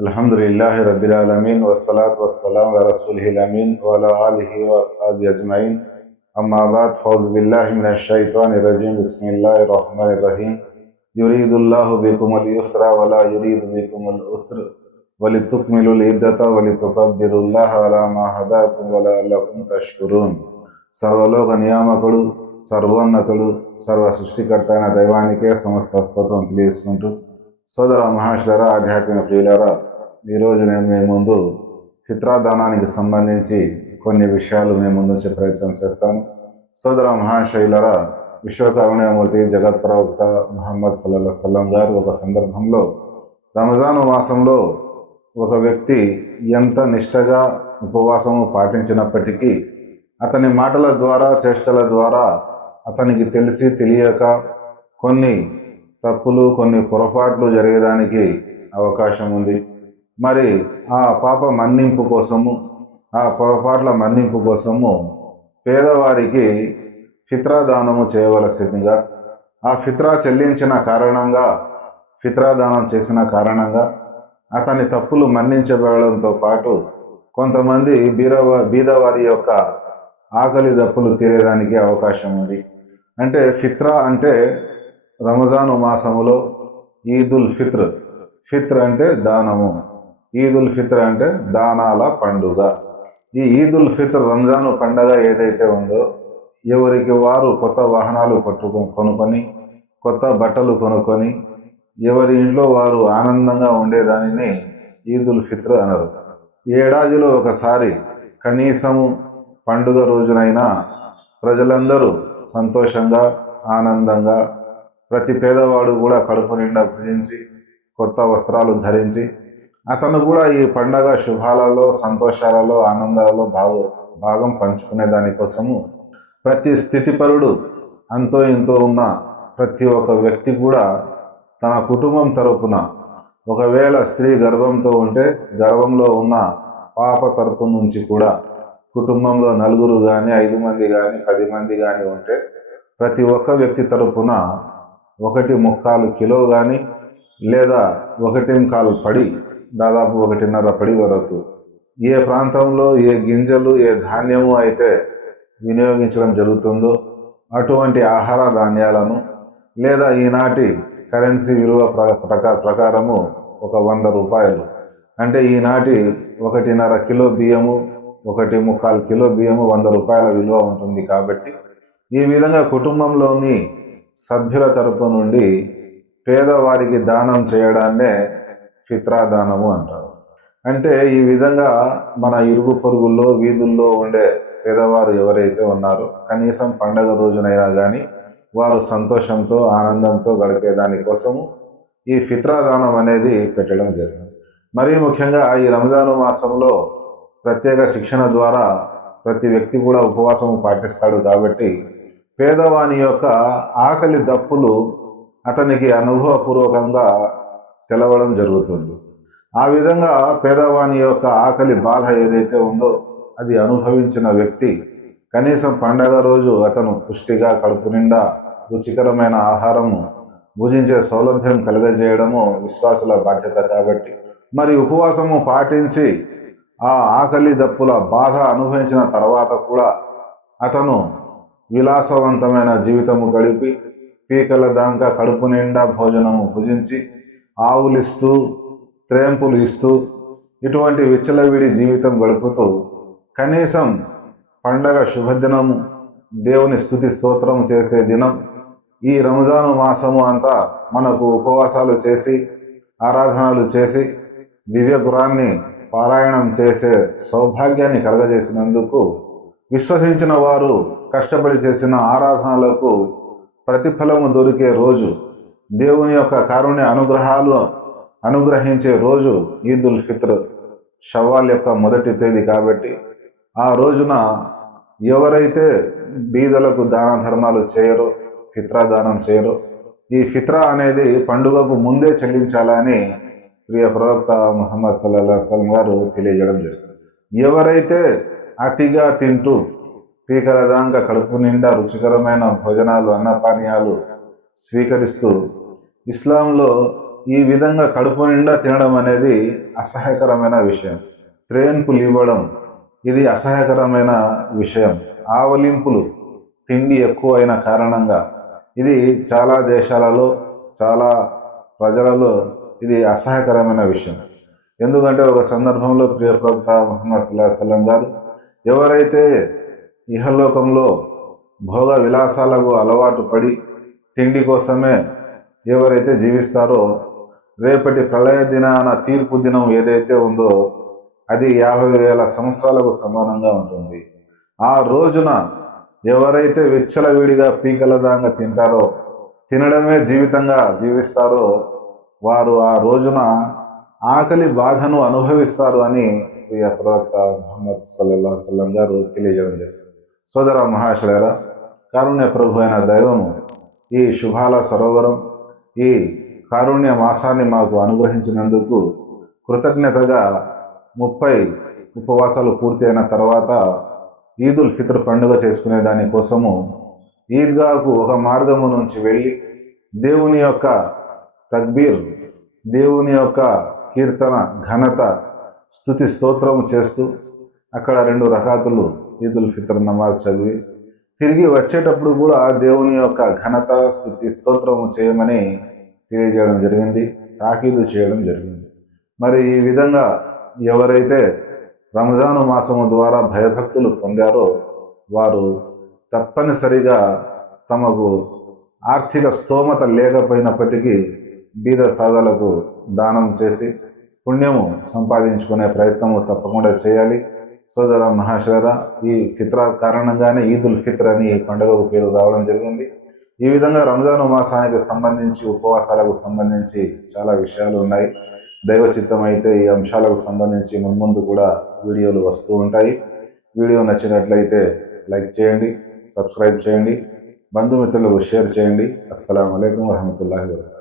الحمد لله رب العالمين والصلاة والسلام على رسوله الأمين وعلى آله وأصحابه أجمعين أما بعد فوز بالله من الشيطان الرجيم بسم الله الرحمن الرحيم يريد الله بكم اليسر ولا يريد بكم الأسر ولتكملوا العدة ولتكبروا الله على ما هداكم ولعلكم تشكرون సర్వలోక నియామకుడు సర్వోన్నతుడు సర్వ సృష్టికర్త అయిన దైవానికే సమస్త స్తోత్రం తెలియజేసుకుంటూ సోదర మహాశర ఆధ్యాత్మిక ప్రియులారా ఈరోజు నేను మీ ముందు చిత్రాదానానికి సంబంధించి కొన్ని విషయాలు మీ ముందు వచ్చే ప్రయత్నం చేస్తాను. సోదర మహాశైలరా విశ్వకరుణ్యమూర్తి జగత్ ప్రవక్త మహమ్మద్ సల్లా సల్లం గారు ఒక సందర్భంలో రంజాను మాసంలో ఒక వ్యక్తి ఎంత నిష్టగా ఉపవాసము పాటించినప్పటికీ అతని మాటల ద్వారా చేష్టల ద్వారా అతనికి తెలిసి తెలియక కొన్ని తప్పులు కొన్ని పొరపాట్లు జరిగేదానికి అవకాశం ఉంది. మరి ఆ పాప మన్నింపు కోసము ఆ పొరపాట్ల మన్నింపు కోసము పేదవారికి ఫిత్రా దానము చేయవలసిందిగా ఆ ఫిత్రా చెల్లించిన కారణంగా ఫిత్రా దానం చేసిన కారణంగా అతని తప్పులు మన్నించబడడంతో పాటు కొంతమంది బీరవ బీదవారి యొక్క ఆకలి దప్పులు తీరేదానికి అవకాశం ఉంది. అంటే ఫిత్రా అంటే రంజాను మాసములో ఈదుల్ ఫిత్ర్. ఫిత్ర్ అంటే దానము. ఈదుల్ ఫిత్ర్ అంటే దానాల పండుగ. ఈ ఈదుల్ ఫిత్ర్ రంజాను పండగ ఏదైతే ఉందో ఎవరికి వారు కొత్త వాహనాలు పట్టుకు కొనుక్కొని కొత్త బట్టలు కొనుక్కొని ఎవరి ఇంట్లో వారు ఆనందంగా ఉండేదానిని ఈదుల్ ఫిత్ర్ అనరు. ఏడాదిలో ఒకసారి కనీసము పండుగ రోజునైనా ప్రజలందరూ సంతోషంగా ఆనందంగా ప్రతి పేదవాడు కూడా కడుపు నిండా భుజించి కొత్త వస్త్రాలు ధరించి అతను కూడా ఈ పండగ శుభాలలో సంతోషాలలో ఆనందాలలో భాగ భాగం పంచుకునే దానికోసము ప్రతి స్థితిపరుడు అంతో ఇంతో ఉన్న ప్రతి ఒక్క వ్యక్తి కూడా తన కుటుంబం తరపున ఒకవేళ స్త్రీ గర్భంతో ఉంటే గర్భంలో ఉన్న పాప తరపు నుంచి కూడా కుటుంబంలో నలుగురు కానీ ఐదు మంది కానీ పది మంది కానీ ఉంటే ప్రతి ఒక్క వ్యక్తి తరపున ఒకటి ముక్కాలు కిలో కానీ లేదా ఒకటి కాలు పడి దాదాపు ఒకటిన్నర పడి వరకు. ఏ ప్రాంతంలో ఏ గింజలు ఏ ధాన్యము అయితే వినియోగించడం జరుగుతుందో అటువంటి ఆహార ధాన్యాలను లేదా ఈనాటి కరెన్సీ విలువ ప్రకా ప్రకారము ఒక వంద రూపాయలు. అంటే ఈనాటి ఒకటిన్నర కిలో బియ్యము ఒకటి ముక్కాలు కిలో బియ్యము వంద రూపాయల విలువ ఉంటుంది కాబట్టి ఈ విధంగా కుటుంబంలోని సభ్యుల తరపు నుండి పేదవారికి దానం చేయడాన్నే ఫిత్రాదానము అంటారు. అంటే ఈ విధంగా మన ఇరుగు పొరుగుల్లో వీధుల్లో ఉండే పేదవారు ఎవరైతే ఉన్నారో కనీసం పండగ రోజునైనా కానీ వారు సంతోషంతో ఆనందంతో గడిపే దానికోసము ఈ ఫిత్రాదానం అనేది పెట్టడం జరిగింది. మరీ ముఖ్యంగా ఈ రంజాను మాసంలో ప్రత్యేక శిక్షణ ద్వారా ప్రతి వ్యక్తి కూడా ఉపవాసం పాటిస్తాడు కాబట్టి పేదవాని యొక్క ఆకలి దప్పులు అతనికి అనుభవపూర్వకంగా తెలవడం జరుగుతుంది. ఆ విధంగా పేదవాని యొక్క ఆకలి బాధ ఏదైతే ఉందో అది అనుభవించిన వ్యక్తి కనీసం పండగ రోజు అతను పుష్టిగా కడుపు నిండా రుచికరమైన ఆహారము భుజించే సౌలభ్యం కలుగజేయడము విశ్వాసుల బాధ్యత కాబట్టి. మరి ఉపవాసము పాటించి ఆ ఆకలి దప్పుల బాధ అనుభవించిన తర్వాత కూడా అతను విలాసవంతమైన జీవితము గడిపి పీకల దాకా కడుపు నిండా భోజనము భుజించి ఆవులు ఇస్తూ త్రేంపులు ఇస్తూ ఇటువంటి విచ్చలవిడి జీవితం గడుపుతూ కనీసం పండగ శుభదినము దేవుని స్థుతి స్తోత్రం చేసే దినం ఈ రంజాను మాసము అంతా మనకు ఉపవాసాలు చేసి ఆరాధనలు చేసి దివ్య గురాన్ని పారాయణం చేసే సౌభాగ్యాన్ని కలగజేసినందుకు విశ్వసించిన వారు కష్టపడి చేసిన ఆరాధనలకు ప్రతిఫలము దొరికే రోజు దేవుని యొక్క కారుణ్య అనుగ్రహాలు అనుగ్రహించే రోజు ఈదుల్ ఫిత్ర్ షవాల్ యొక్క మొదటి తేదీ కాబట్టి ఆ రోజున ఎవరైతే బీదలకు దాన ధర్మాలు చేయరో ఫిత్రా దానం చేయరో ఈ ఫిత్రా అనేది పండుగకు ముందే చెల్లించాలని ప్రియ ప్రవక్త ముహమ్మద్ సల్లా సలం గారు తెలియజేయడం జరిగింది. ఎవరైతే అతిగా తింటూ పీకల దాకా కడుపు నిండా రుచికరమైన భోజనాలు అన్నపానీయాలు స్వీకరిస్తూ ఇస్లాంలో ఈ విధంగా కడుపు నిండా తినడం అనేది అసహ్యకరమైన విషయం. త్రేన్పులు ఇవ్వడం ఇది అసహ్యకరమైన విషయం. ఆవలింపులు తిండి ఎక్కువ అయిన కారణంగా ఇది చాలా దేశాలలో చాలా ప్రజలలో ఇది అసహ్యకరమైన విషయం. ఎందుకంటే ఒక సందర్భంలో ప్రియ ప్రవక్త ముహమ్మద్ సల్లాహ్ గారు ఎవరైతే ఇహలోకంలో భోగ విలాసాలకు అలవాటు పడి తిండి కోసమే ఎవరైతే జీవిస్తారో రేపటి ప్రళయ దినాన తీర్పు దినం ఏదైతే ఉందో అది యాభై వేల సంవత్సరాలకు సమానంగా ఉంటుంది. ఆ రోజున ఎవరైతే విచ్చలవిడిగా పీకలదాంగా తింటారో తినడమే జీవితంగా జీవిస్తారో వారు ఆ రోజున ఆకలి బాధను అనుభవిస్తారు అని ప్రియ ప్రవక్త ముహమ్మద్ సల్లల్లా సల్లం గారు తెలియజేయడం జరిగింది. సోదర మహాశలేరా కారుణ్య ప్రభు అయిన దైవము ఈ శుభాల సరోవరం ఈ కారుణ్య మాసాన్ని మాకు అనుగ్రహించినందుకు కృతజ్ఞతగా ముప్పై ఉపవాసాలు పూర్తి అయిన తర్వాత ఈదుల్ ఫిత్ర్ పండుగ చేసుకునే దానికోసము ఈద్గాకు ఒక మార్గము నుంచి వెళ్ళి దేవుని యొక్క తక్బీర్ దేవుని యొక్క కీర్తన ఘనత స్థుతి స్తోత్రం చేస్తూ అక్కడ రెండు రకాతులు ఈదుల్ ఫిత్ర్ నమాజ్ చదివి తిరిగి వచ్చేటప్పుడు కూడా దేవుని యొక్క ఘనత స్థుతి స్తోత్రము చేయమని తెలియజేయడం జరిగింది తాకీదు చేయడం జరిగింది. మరి ఈ విధంగా ఎవరైతే రంజాను మాసము ద్వారా భయభక్తులు పొందారో వారు తప్పనిసరిగా తమకు ఆర్థిక స్తోమత లేకపోయినప్పటికీ బీద సాధలకు దానం చేసి పుణ్యము సంపాదించుకునే ప్రయత్నము తప్పకుండా చేయాలి. సోదర మహాశర ఈ ఫిత్రా కారణంగానే ఈదుల్ ఫిత్ర్ అని ఈ పండుగకు పేరు రావడం జరిగింది. ఈ విధంగా రంజాన్ మాసానికి సంబంధించి ఉపవాసాలకు సంబంధించి చాలా విషయాలు ఉన్నాయి. దైవ చిత్తం అయితే ఈ అంశాలకు సంబంధించి మున్ముందు కూడా వీడియోలు వస్తూ ఉంటాయి. వీడియో నచ్చినట్లయితే లైక్ చేయండి సబ్స్క్రైబ్ చేయండి బంధుమిత్రులకు షేర్ చేయండి. అస్సలం అయికం వరహమూల వరకాతు